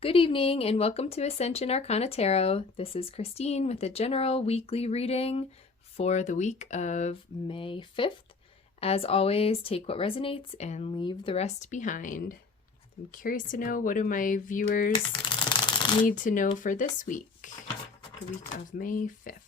Good evening and welcome to Ascension Arcana Tarot. This is Christine with a general weekly reading for the week of May 5th. As always, take what resonates and leave the rest behind. I'm curious to know, what do my viewers need to know for this week, the week of May 5th?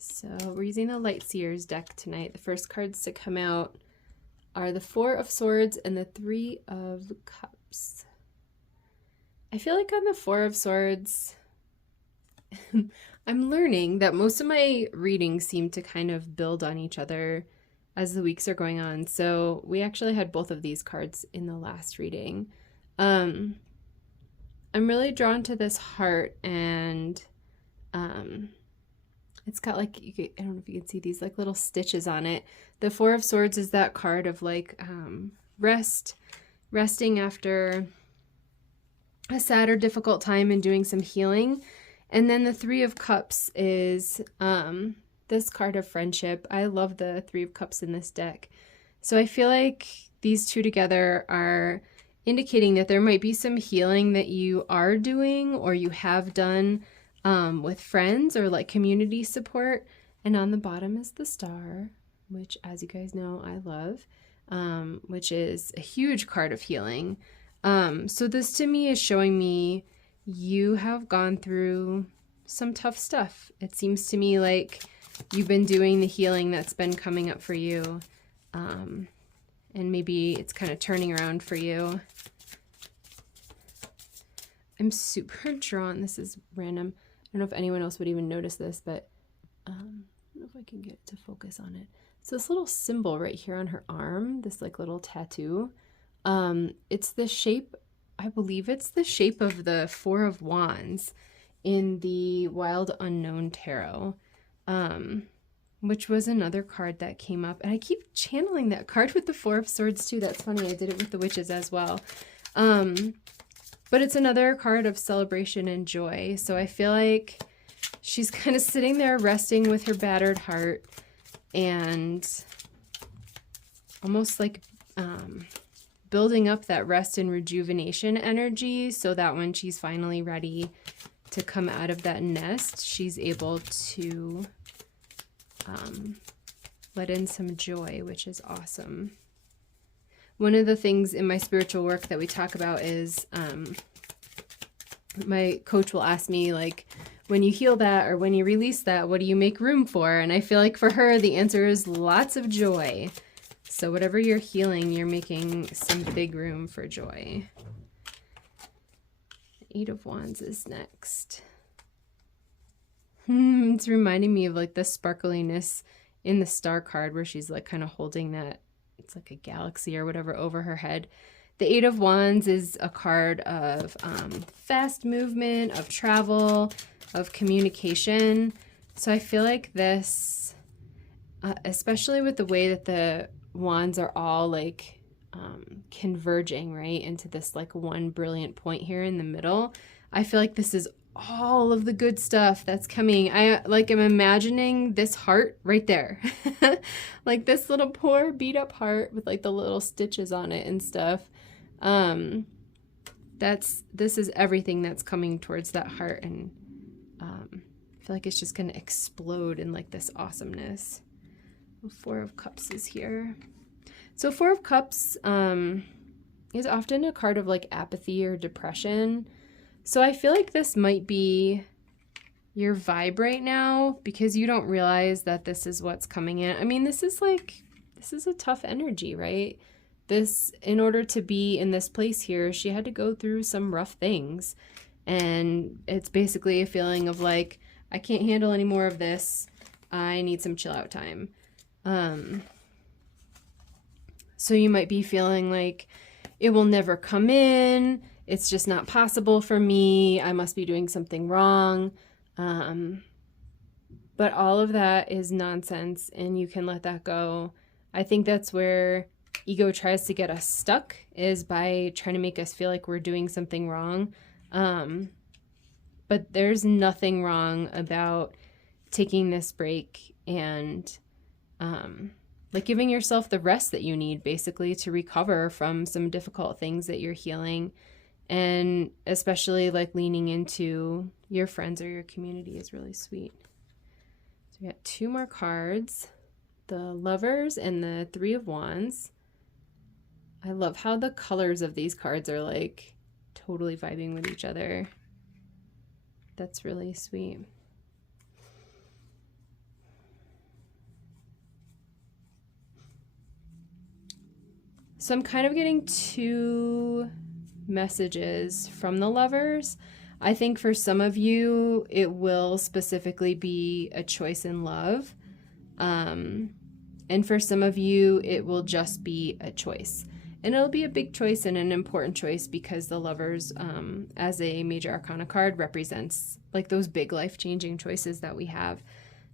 So we're using the Light Seers deck tonight. The first cards to come out are the Four of Swords and the Three of Cups. I feel like on the Four of Swords, I'm learning that most of my readings seem to kind of build on each other as the weeks are going on. So we actually had both of these cards in the last reading. I'm really drawn to this heart, and it's got like, I don't know if you can see these like little stitches on it. The Four of Swords is that card of like resting after a sad or difficult time and doing some healing. And then the Three of Cups is this card of friendship. I love the Three of Cups in this deck. So I feel like these two together are indicating that there might be some healing that you are doing or you have done with friends or like community support. And on the bottom is the Star, which, as you guys know, I love, which is a huge card of healing. So this to me is showing me you have gone through some tough stuff. It seems to me like you've been doing the healing that's been coming up for you. And maybe it's kind of turning around for you. I'm super drawn. This is random. I don't know if anyone else would even notice this, but I don't know if I can get it to focus on it. So this little symbol right here on her arm, this like little tattoo, it's the shape, I believe it's the shape of the Four of Wands in the Wild Unknown Tarot, which was another card that came up. And I keep channeling that card with the Four of Swords too. That's funny. I did it with the Witches as well. But it's another card of celebration and joy. So I feel like she's kind of sitting there resting with her battered heart and almost like building up that rest and rejuvenation energy so that when she's finally ready to come out of that nest, she's able to let in some joy, which is awesome. One of the things in my spiritual work that we talk about is my coach will ask me, like, when you heal that or when you release that, what do you make room for? And I feel like for her, the answer is lots of joy. So whatever you're healing, you're making some big room for joy. Eight of Wands is next. It's reminding me of like the sparkliness in the Star card where she's like kind of holding that, it's like a galaxy or whatever over her head. The Eight of Wands is a card of fast movement, of travel, of communication. So I feel like this, especially with the way that the wands are all like converging right into this like one brilliant point here in the middle, I feel like this is all of the good stuff that's coming. I like am imagining this heart right there. Like this little poor beat up heart with like the little stitches on it and stuff. This is everything that's coming towards that heart, and I feel like it's just gonna explode in like this awesomeness. Four of Cups is here. So Four of Cups is often a card of like apathy or depression. So I feel like this might be your vibe right now because you don't realize that this is what's coming in. I mean, this is a tough energy, right? This, in order to be in this place here, she had to go through some rough things. And it's basically a feeling of like, I can't handle any more of this. I need some chill out time. So you might be feeling like it will never come in. It's just not possible for me. I must be doing something wrong. But all of that is nonsense and you can let that go. I think that's where ego tries to get us stuck is by trying to make us feel like we're doing something wrong. But there's nothing wrong about taking this break and like giving yourself the rest that you need basically to recover from some difficult things that you're healing. And especially like leaning into your friends or your community is really sweet. So we got 2 more cards, the Lovers and the 3 of Wands. I love how the colors of these cards are like totally vibing with each other. That's really sweet. So I'm kind of getting 2 messages from the Lovers. I think for some of you, it will specifically be a choice in love. And for some of you, it will just be a choice. And it'll be a big choice and an important choice because the Lovers, as a major arcana card, represents like those big life-changing choices that we have.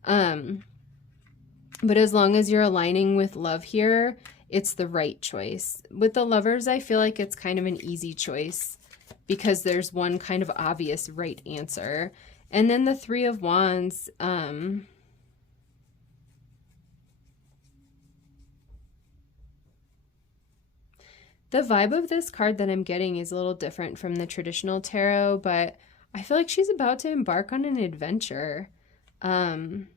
But as long as you're aligning with love here, it's the right choice. With the Lovers, I feel like it's kind of an easy choice because there's one kind of obvious right answer. And then the 3 of Wands, the vibe of this card that I'm getting is a little different from the traditional tarot, but I feel like she's about to embark on an adventure. It's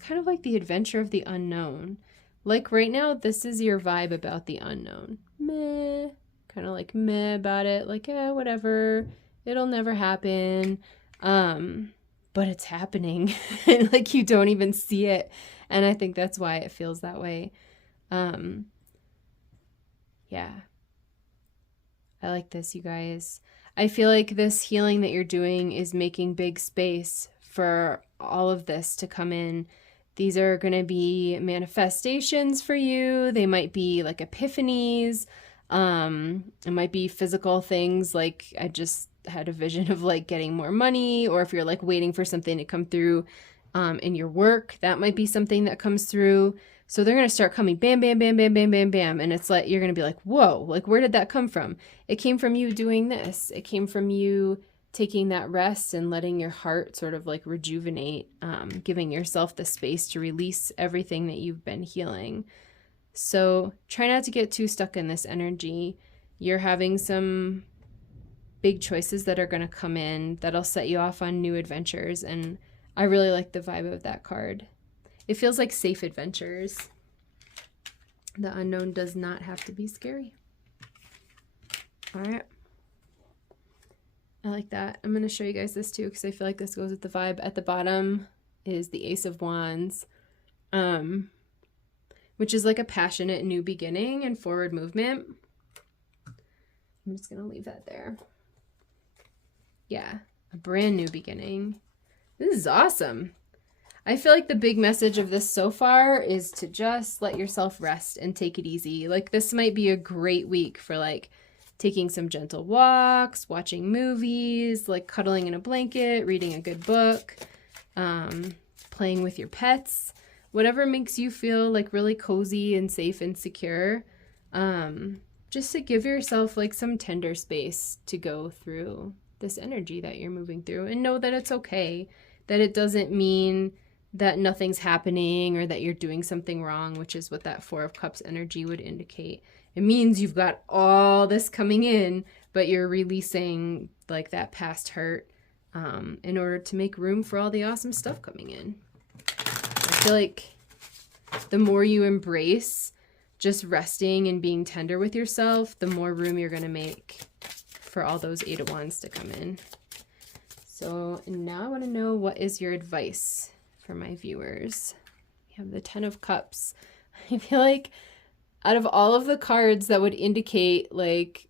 kind of like the adventure of the unknown. Like right now, this is your vibe about the unknown. Meh. Kind of like meh about it. Like, yeah, whatever. It'll never happen. But it's happening. Like you don't even see it. And I think that's why it feels that way. Yeah. I like this, you guys. I feel like this healing that you're doing is making big space for all of this to come in. These are going to be manifestations for you. They might be like epiphanies. It might be physical things, like I just had a vision of like getting more money, or if you're like waiting for something to come through in your work, that might be something that comes through. So they're going to start coming bam, bam, bam, bam, bam, bam, bam. And it's like, you're going to be like, whoa, like where did that come from? It came from you doing this. It came from you taking that rest and letting your heart sort of like rejuvenate, giving yourself the space to release everything that you've been healing. So try not to get too stuck in this energy. You're having some big choices that are going to come in that'll set you off on new adventures. And I really like the vibe of that card. It feels like safe adventures. The unknown does not have to be scary. All right. I like that. I'm going to show you guys this too because I feel like this goes with the vibe. At the bottom is the Ace of Wands, which is like a passionate new beginning and forward movement. I'm just going to leave that there. Yeah, a brand new beginning. This is awesome. I feel like the big message of this so far is to just let yourself rest and take it easy. Like this might be a great week for like taking some gentle walks, watching movies, like cuddling in a blanket, reading a good book, playing with your pets, whatever makes you feel like really cozy and safe and secure. Just to give yourself like some tender space to go through this energy that you're moving through, and know that it's okay, that it doesn't mean that nothing's happening or that you're doing something wrong, which is what that 4 of Cups energy would indicate. It means you've got all this coming in, but you're releasing like that past hurt in order to make room for all the awesome stuff coming in. I feel like the more you embrace just resting and being tender with yourself, the more room you're going to make for all those 8 of Wands to come in. So now I want to know, what is your advice for my viewers? We have the 10 of Cups. I feel like out of all of the cards that would indicate like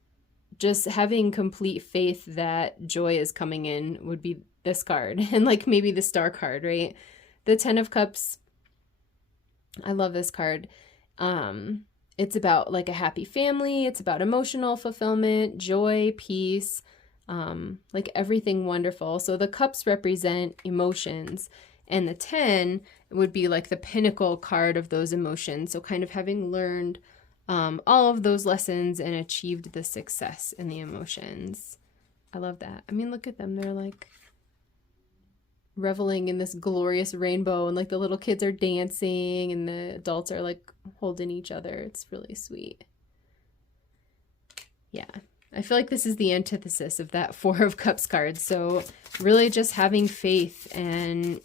just having complete faith that joy is coming in would be this card, and like maybe the Star card, right? The 10 of Cups, I love this card. It's about like a happy family. It's about emotional fulfillment, joy, peace, like everything wonderful. So the cups represent emotions. And the 10 would be like the pinnacle card of those emotions. So kind of having learned all of those lessons and achieved the success in the emotions. I love that. I mean, look at them. They're like reveling in this glorious rainbow, and like the little kids are dancing and the adults are like holding each other. It's really sweet. Yeah. I feel like this is the antithesis of that Four of Cups card. So really just having faith and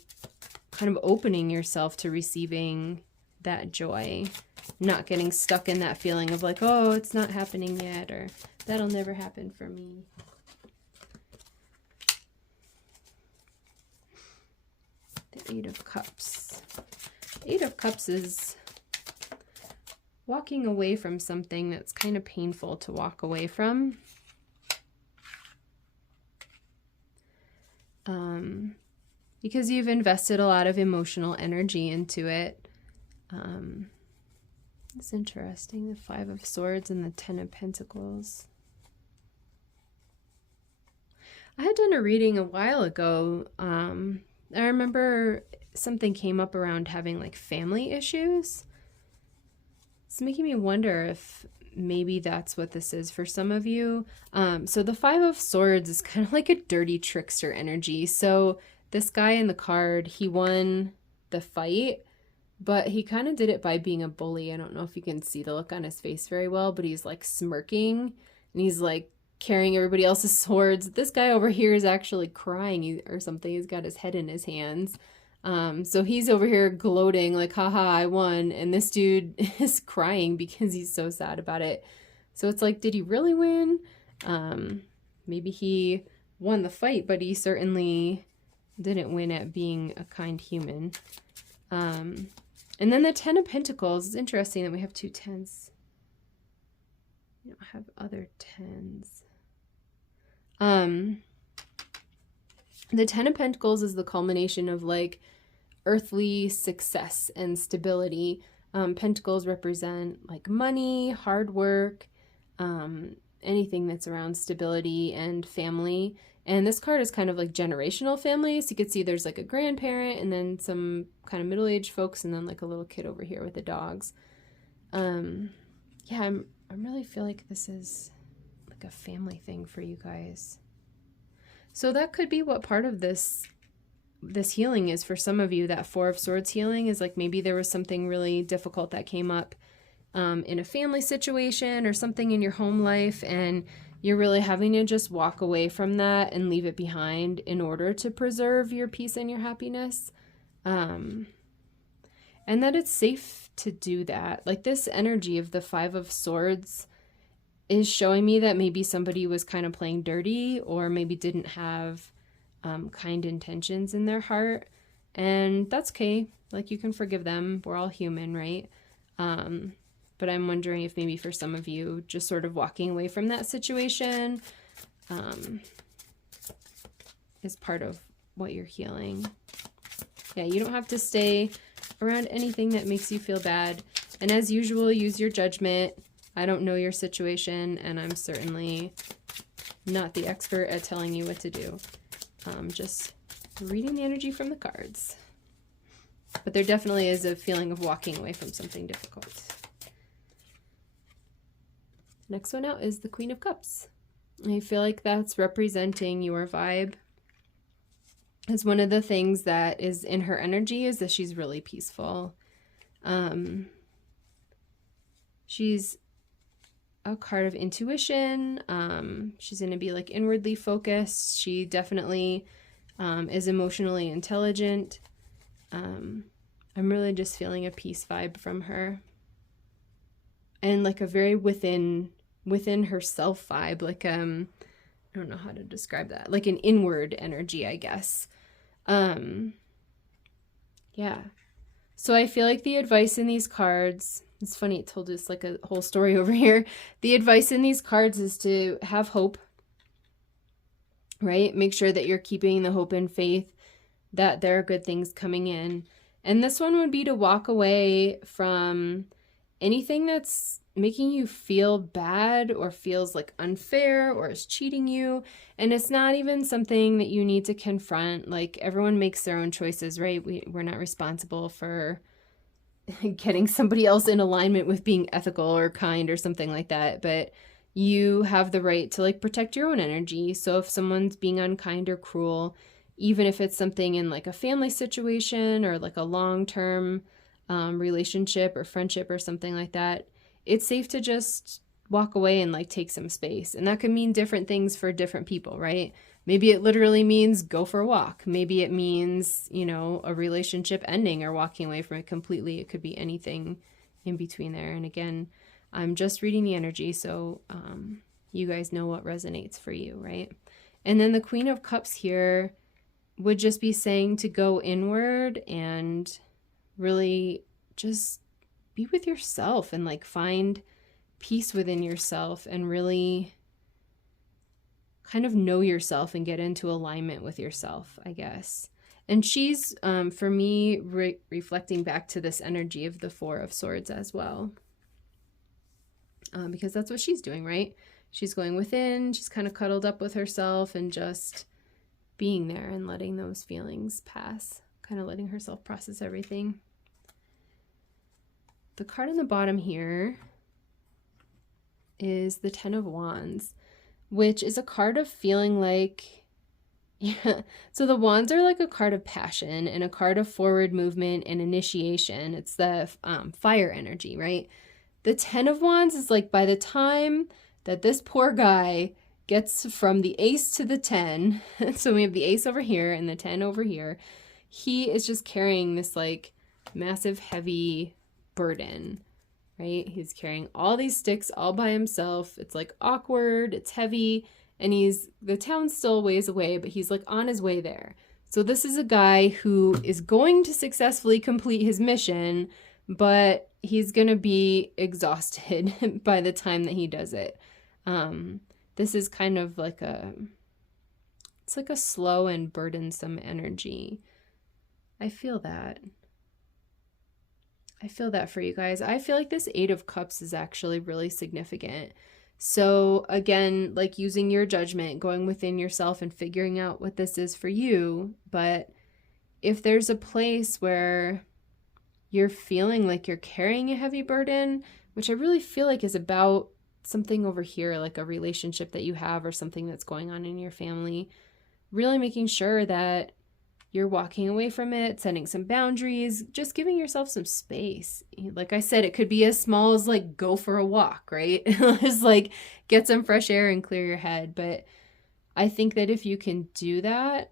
kind of opening yourself to receiving that joy, not getting stuck in that feeling of like, oh, it's not happening yet, or that'll never happen for me. The Eight of Cups. Eight of Cups is walking away from something that's kind of painful to walk away from. Because you've invested a lot of emotional energy into it. It's interesting, the Five of Swords and the Ten of Pentacles. I had done a reading a while ago. I remember something came up around having like family issues. It's making me wonder if maybe that's what this is for some of you. So the Five of Swords is kind of like a dirty trickster energy. So this guy in the card, he won the fight, but he kind of did it by being a bully. I don't know if you can see the look on his face very well, but he's like smirking and he's like carrying everybody else's swords. This guy over here is actually crying or something. He's got his head in his hands. So he's over here gloating like, haha, I won. And this dude is crying because he's so sad about it. So it's like, did he really win? Maybe he won the fight, but he certainly didn't win at being a kind human. And then the Ten of Pentacles. It's interesting that we have two tens. We don't have other tens. The Ten of Pentacles is the culmination of like earthly success and stability. Pentacles represent like money, hard work, anything that's around stability and family. And this card is kind of like generational family. So you could see there's like a grandparent and then some kind of middle-aged folks and then like a little kid over here with the dogs. Yeah, I really feel like this is like a family thing for you guys. So that could be what part of this healing is for some of you. That Four of Swords healing is like maybe there was something really difficult that came up in a family situation or something in your home life, and you're really having to just walk away from that and leave it behind in order to preserve your peace and your happiness. And that it's safe to do that. Like this energy of the Five of Swords is showing me that maybe somebody was kind of playing dirty or maybe didn't have kind intentions in their heart. And that's okay. Like you can forgive them. We're all human, right? But I'm wondering if maybe for some of you, just sort of walking away from that situation is part of what you're healing. Yeah, you don't have to stay around anything that makes you feel bad. And as usual, use your judgment. I don't know your situation, and I'm certainly not the expert at telling you what to do. Just reading the energy from the cards. But there definitely is a feeling of walking away from something difficult. Next one out is the Queen of Cups. I feel like that's representing your vibe. As one of the things that is in her energy is that she's really peaceful. She's a card of intuition. She's going to be like inwardly focused. She definitely is emotionally intelligent. I'm really just feeling a peace vibe from her. And like a very within herself vibe, like I don't know how to describe that, like an inward energy, I guess. Yeah. So I feel like the advice in these cards, it's funny, it told us like a whole story over here. The advice in these cards is to have hope, right? Make sure that you're keeping the hope and faith that there are good things coming in. And this one would be to walk away from anything that's making you feel bad or feels like unfair or is cheating you. And it's not even something that you need to confront. Like, everyone makes their own choices, right? We're not responsible for getting somebody else in alignment with being ethical or kind or something like that. But you have the right to like protect your own energy. So if someone's being unkind or cruel, even if it's something in like a family situation or like a long-term relationship or friendship or something like that, it's safe to just walk away and like take some space. And that could mean different things for different people, right? Maybe it literally means go for a walk. Maybe it means, you know, a relationship ending or walking away from it completely. It could be anything in between there. And again, I'm just reading the energy, so you guys know what resonates for you, right? And then the Queen of Cups here would just be saying to go inward and really just be with yourself and like find peace within yourself and really kind of know yourself and get into alignment with yourself, I guess. And she's, for me, reflecting back to this energy of the Four of Swords as well. Because that's what she's doing, right? She's going within, she's kind of cuddled up with herself and just being there and letting those feelings pass, kind of letting herself process everything. The card on the bottom here is the Ten of Wands, which is a card of feeling like, yeah, so the wands are like a card of passion and a card of forward movement and initiation. It's the fire energy, right? The Ten of Wands is like by the time that this poor guy gets from the ace to the 10, so we have the ace over here and the 10 over here, he is just carrying this like massive heavy burden, right? He's carrying all these sticks all by himself. It's like awkward, it's heavy, and the town's still ways away, but he's like on his way there. So this is a guy who is going to successfully complete his mission, but he's going to be exhausted by the time that he does it. This is kind of like it's like a slow and burdensome energy. I feel that. I feel that for you guys. I feel like this Eight of Cups is actually really significant. So again, like using your judgment, going within yourself and figuring out what this is for you. But if there's a place where you're feeling like you're carrying a heavy burden, which I really feel like is about something over here, like a relationship that you have or something that's going on in your family, really making sure that you're walking away from it, setting some boundaries, just giving yourself some space. Like I said, it could be as small as like go for a walk, right? Just like get some fresh air and clear your head. But I think that if you can do that,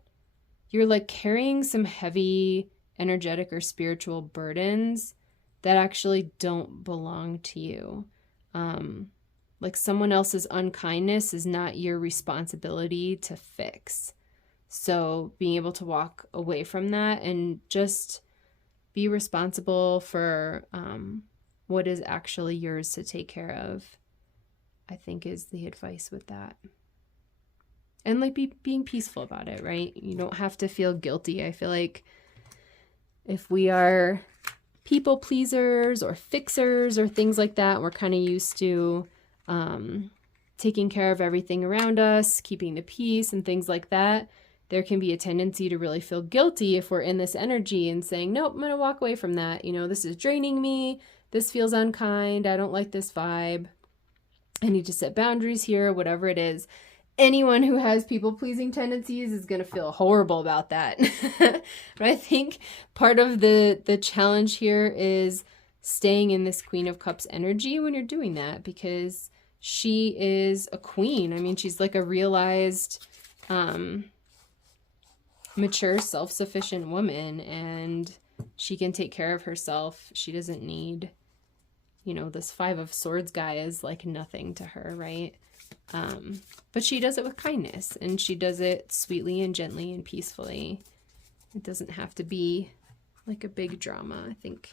you're like carrying some heavy energetic or spiritual burdens that actually don't belong to you. Like someone else's unkindness is not your responsibility to fix. So being able to walk away from that and just be responsible for what is actually yours to take care of, I think is the advice with that. And like being peaceful about it, right? You don't have to feel guilty. I feel like if we are people pleasers or fixers or things like that, we're kind of used to taking care of everything around us, keeping the peace and things like that. There can be a tendency to really feel guilty if we're in this energy and saying, nope, I'm going to walk away from that. You know, this is draining me. This feels unkind. I don't like this vibe. I need to set boundaries here, whatever it is. Anyone who has people-pleasing tendencies is going to feel horrible about that. But I think part of the challenge here is staying in this Queen of Cups energy when you're doing that, because she is a queen. I mean, she's like a realized, mature, self-sufficient woman, and she can take care of herself. She doesn't need, you know, this Five of Swords guy is like nothing to her, right? But she does it with kindness, and she does it sweetly and gently and peacefully. It doesn't have to be like a big drama. I think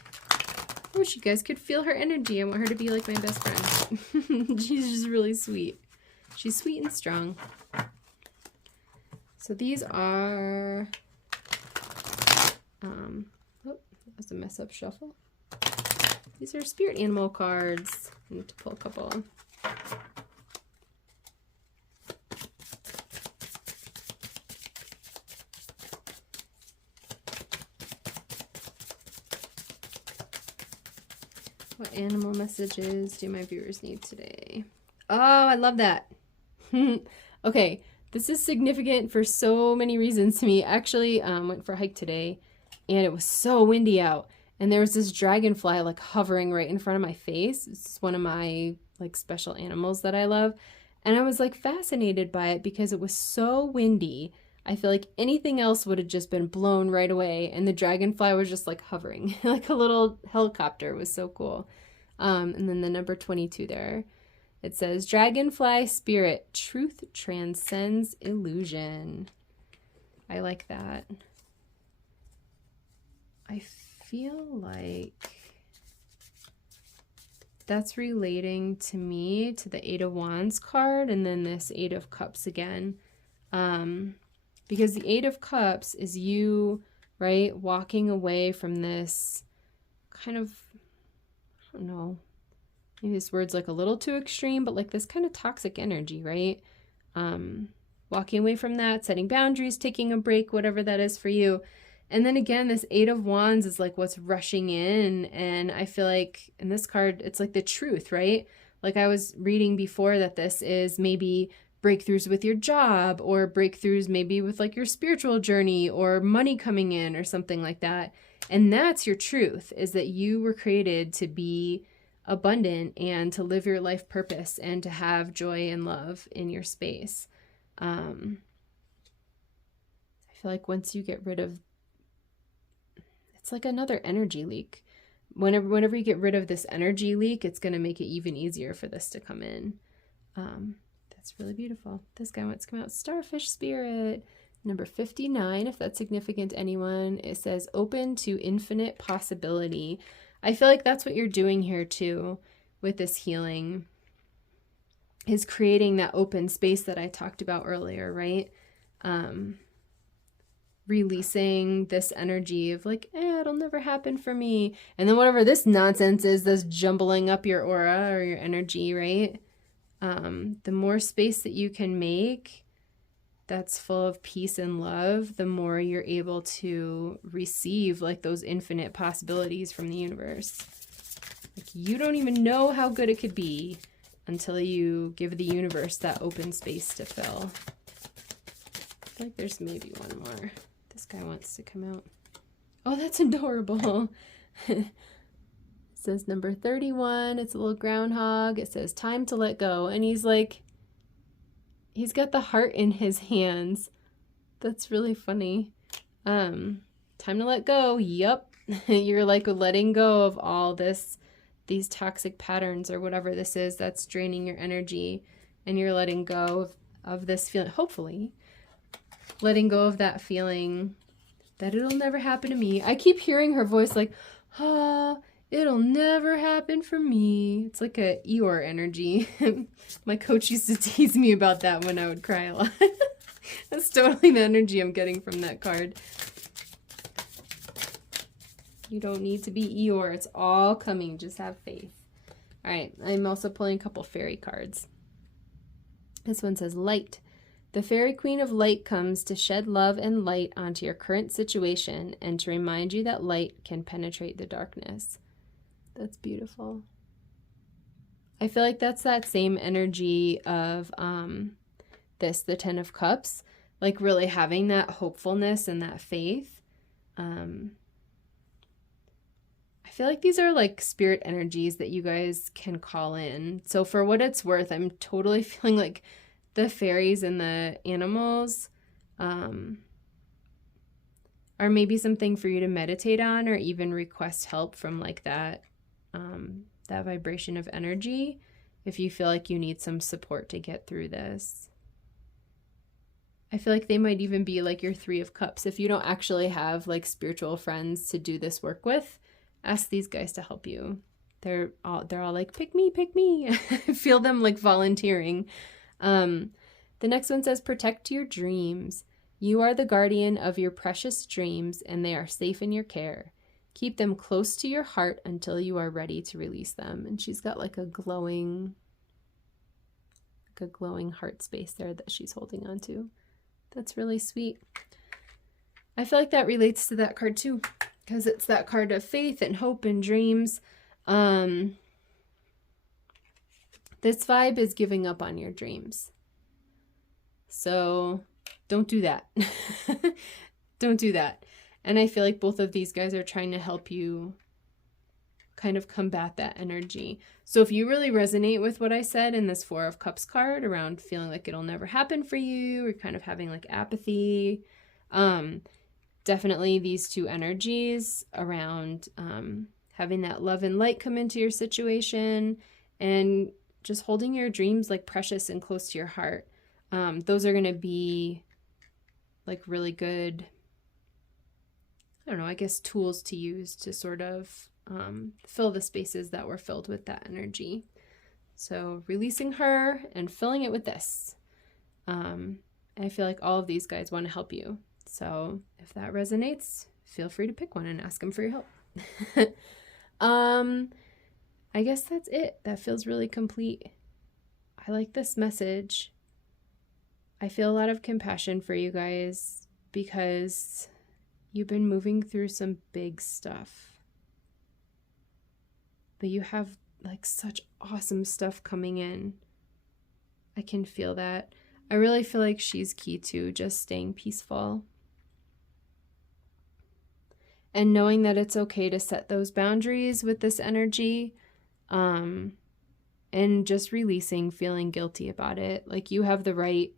I wish you guys could feel her energy. I want her to be like my best friend. She's just really sweet. She's sweet and strong. So these are, oh, that was a mess up shuffle. These are spirit animal cards. I need to pull a couple. What animal messages do my viewers need today? Oh, I love that. Okay, this is significant for so many reasons to me. Actually, went for a hike today, and it was so windy out. And there was this dragonfly like hovering right in front of my face. It's one of my like special animals that I love. And I was like fascinated by it because it was so windy. I feel like anything else would have just been blown right away. And the dragonfly was just like hovering like a little helicopter. It was so cool. And then the number 22 there. It says, Dragonfly Spirit, truth transcends illusion. I like that. I feel like that's relating to me to the Eight of Wands card and then this Eight of Cups again. Because the Eight of Cups is you, right, walking away from this kind of, I don't know, maybe this word's like a little too extreme, but like this kind of toxic energy, right? Walking away from that, setting boundaries, taking a break, whatever that is for you. And then again, this Eight of Wands is like what's rushing in. And I feel like in this card, it's like the truth, right? Like I was reading before that this is maybe breakthroughs with your job or breakthroughs maybe with like your spiritual journey or money coming in or something like that. And that's your truth, is that you were created to be abundant and to live your life purpose and to have joy and love in your space. I feel like once you get rid of, it's like another energy leak. Whenever you get rid of this energy leak, it's going to make it even easier for this to come in. That's really beautiful. This guy wants to come out. Starfish Spirit. Number 59, if that's significant to anyone. It says open to infinite possibility. I feel like that's what you're doing here too with this healing, is creating that open space that I talked about earlier, right? Releasing this energy of like, it'll never happen for me. And then whatever this nonsense is that's jumbling up your aura or your energy, right? The more space that you can make that's full of peace and love, the more you're able to receive like those infinite possibilities from the universe. Like you don't even know how good it could be until you give the universe that open space to fill. I feel like there's maybe one more. This guy wants to come out. Oh, that's adorable. It says number 31. It's a little groundhog. It says time to let go. And he's like, he's got the heart in his hands. That's really funny. Time to let go. Yup. You're like letting go of all these toxic patterns or whatever this is that's draining your energy. And you're letting go of this feeling, hopefully. Letting go of that feeling that it'll never happen to me. I keep hearing her voice like, it'll never happen for me. It's like a Eeyore energy. My coach used to tease me about that when I would cry a lot. That's totally the energy I'm getting from that card. You don't need to be Eeyore. It's all coming. Just have faith. All right. I'm also pulling a couple fairy cards. This one says light. The fairy queen of light comes to shed love and light onto your current situation and to remind you that light can penetrate the darkness. That's beautiful. I feel like that's that same energy of the 10 of Cups, like really having that hopefulness and that faith. I feel like these are like spirit energies that you guys can call in. So for what it's worth, I'm totally feeling like the fairies and the animals are maybe something for you to meditate on or even request help from like that vibration of energy if you feel like you need some support to get through this. I feel like they might even be like your 3 of Cups. If you don't actually have like spiritual friends to do this work with, ask these guys to help you. They're all like, pick me, pick me. I feel them like volunteering. The next one says, protect your dreams. You are the guardian of your precious dreams and they are safe in your care. Keep them close to your heart until you are ready to release them. And she's got like a glowing heart space there that she's holding on to. That's really sweet. I feel like that relates to that card too, because it's that card of faith and hope and dreams. This vibe is giving up on your dreams. So don't do that. Don't do that. And I feel like both of these guys are trying to help you kind of combat that energy. So if you really resonate with what I said in this Four of Cups card around feeling like it'll never happen for you, or kind of having like apathy, definitely these two energies around having that love and light come into your situation and just holding your dreams like precious and close to your heart. Those are going to be like really good, I don't know, I guess tools to use to sort of fill the spaces that were filled with that energy. So releasing her and filling it with this. I feel like all of these guys want to help you. So if that resonates, feel free to pick one and ask them for your help. I guess that's it. That feels really complete. I like this message. I feel a lot of compassion for you guys because you've been moving through some big stuff. But you have like such awesome stuff coming in. I can feel that. I really feel like she's key to just staying peaceful. And knowing that it's okay to set those boundaries with this energy. And just releasing feeling guilty about it. Like you have the right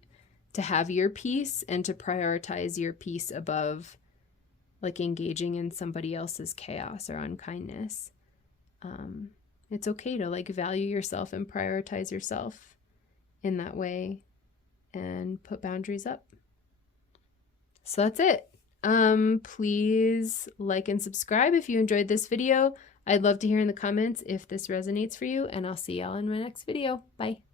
to have your peace and to prioritize your peace above like engaging in somebody else's chaos or unkindness. It's okay to like value yourself and prioritize yourself in that way and put boundaries up. So that's it. Please like and subscribe if you enjoyed this video. I'd love to hear in the comments if this resonates for you, and I'll see y'all in my next video. Bye.